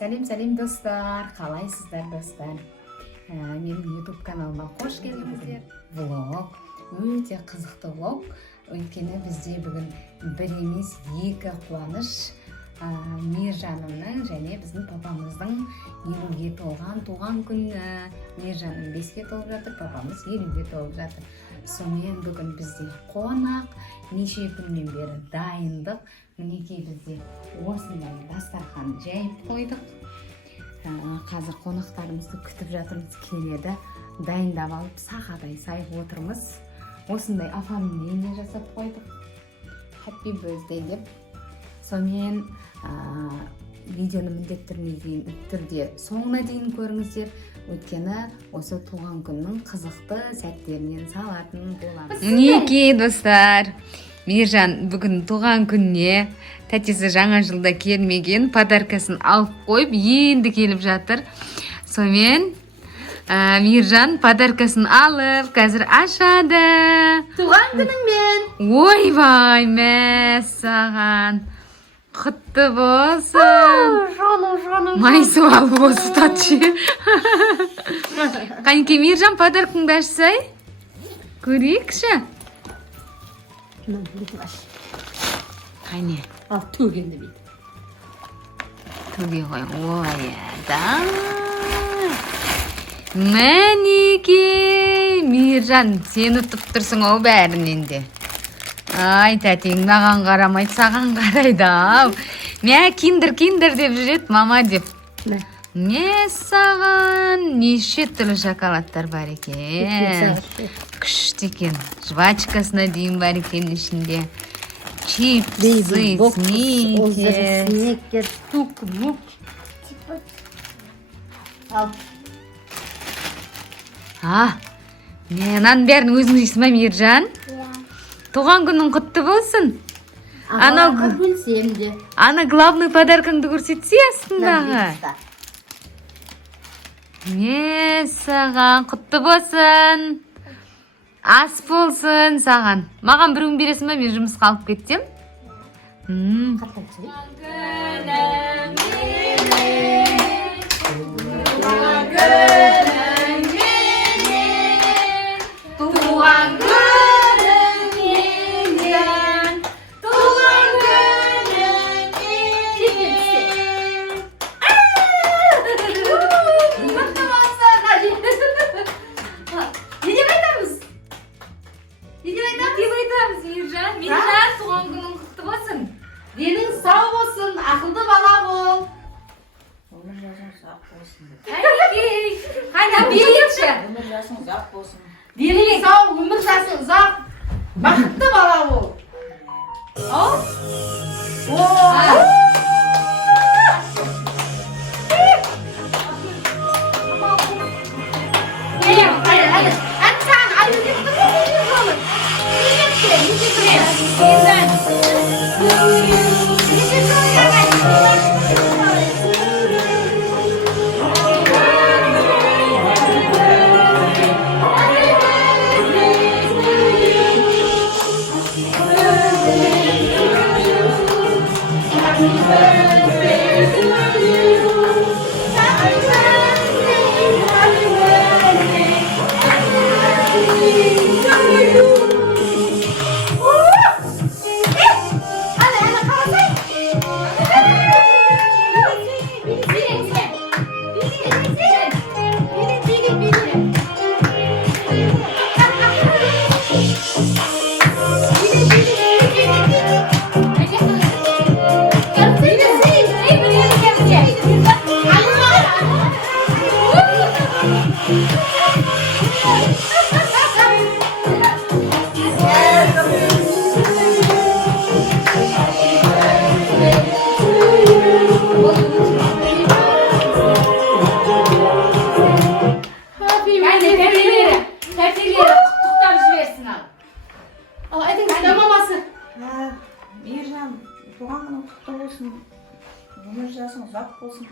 Сәлем достар, қалайсыздар достар? Менің YouTube каналыма қош келдіңіздер. Влог, өте қызықты влог. Өйткені бізде бүгін бір емес екі қуаныш. Мейіржанымның және біздің папамыздың 50-ге толған туған күні. Мейіржаным 5-ге толып жатыр, папамыз 50-ге толып жатыр. Сонымен бүгін бізде қонақ, неше күннен бері дайындық. Мінекей бізде осындай дастархан жайып қойдық. Қазір қонақтарымызды күтіп жатырмыз, келеді. Дайындап алып, сақадай сайып отырмыз. Осындай оформление жасап қойдық. Happy birthday деп. Сонымен видеоны міндетті түрде соңына дейін көріңіздер. Өйткені осы туған күннің қызықты сәттерінен салатын боламыз. Мінекей достар, Мейіржан бүгін туған күніне тәтесі жаңа жылда келмеген подаркасын алып қойып, енді келіп жатыр. Сонымен Мейіржан подаркасын алып, қазір ашады. Туған күніңмен. Ойбай, мәссаған. Құтты болсын. Майсу алып осы татшы. Қанеке, Мейіржан подаркыңды ашсай? Көрейікші? Қане? Ал төгенді бейді. Төге қой. Ой, да. Мәнеке, Мейіржан, сен ұтып тұрсың ол бәрінен де. Ай, тәтең маған қарамайды, саған қарайды ау. Мә, киндер деп жүрет, мама деп. Не саған, неше түрлі шоколадтар бар екен. Күшті екен. Жвачкасына дейін бар екен ішінде. Чипсы, снекер, тук, мук. Ал. Мен бәрін өзің жейсің ба, Мейіржан? Туған күнің құтты болсын. Ағаларға бөлсем де. Ана главный подаркаңды көрсетсе астындағы. Не саған құтты болсын. Ас болсын саған. Маған біреуін бересің ба, мен жұмысқа алып кетсем? Мейіржан, туған күнің құтты болсын. Денің сау болсын, ақылды бала бол. Өмір жасың ұзақ болсын. Қайда берейікші? Өмір жасың ұзақ болсын. Денің сау, өмір жасың ұзақ, бақытты бала бол. Мейіржан, туған күнің құтты болсын. Өмір жасың ұзақ болсын.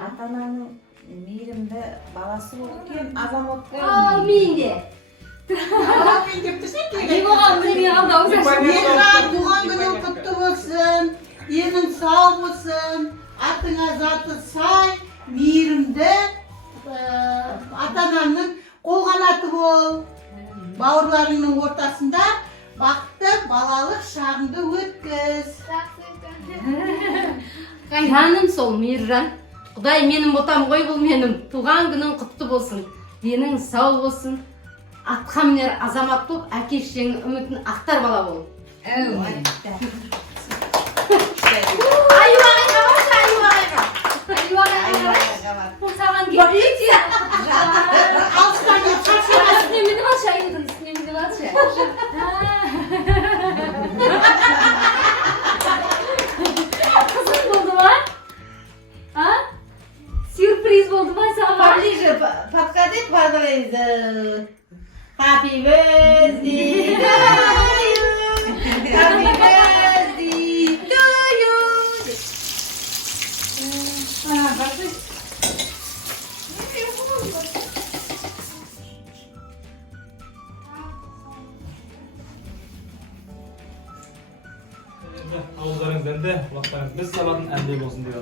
Ата-ананың мейірімді баласы болып кен, азамат бол. Әмин де. Азамат деп тұрсың Мейіржан, туған күнің құтты болсын. Денің сау болсын. атыңа заты сай, мейірімді, ата-ананың қолғанаты бол. Бауырларыңның ортасында бақытты балалық шағыңды өткіз. Жаным сол Мейіржан. Құдай менің ботам ғой, бұл менің. Туған күнің құтты болсын. Денің сау болсын. Атқа мінер азамат болып, әке-шешеңнің үмітін ақтар бала бол. Саған кеттік. Алыстан кеп шапшыға. Үстінемеді қалшы, айындың үстінемеді қалшы. Қызым болды ма? Сюрприз болды ма саған? Поближе подходи, пожалуйста. Happy birthday to you. Happy birthday to you. Ауыздарыңыз дәмді, құлақтарыңыз біз салатын әнде болсын деп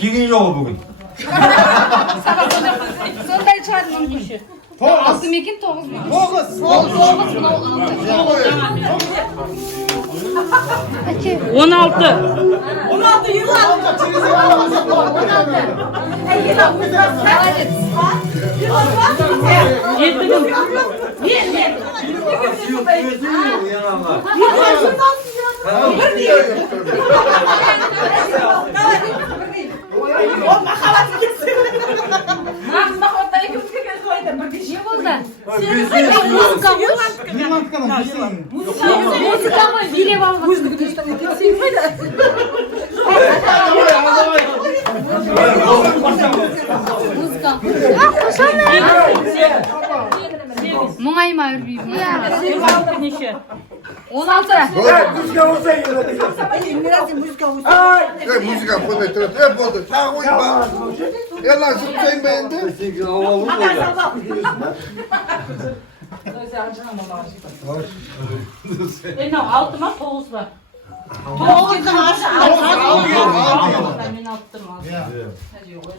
Келген жоқ бүгін. Сондай шығар мүмкін. Алты мекен, 9 мекен. 16. Muzika koymay turib, bo'ldi. Tag' o'yma. Yana sutaymi endi? Endi 6 ma 9 ma?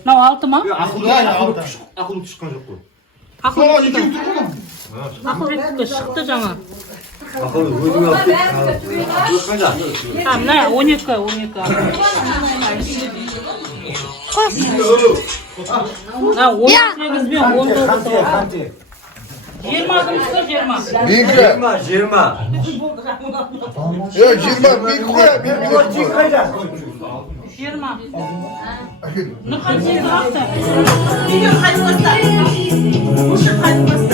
6 ma? Ақыл түшкен жоқ қой. Ақыл шықты жаңа. ақыл өзің алып мына 12. Мына 18 бен 19. 20 20. 20. 20 bir koy. 20. Ну, хотите, Үйден қайтып баста. Осы қайтып баста.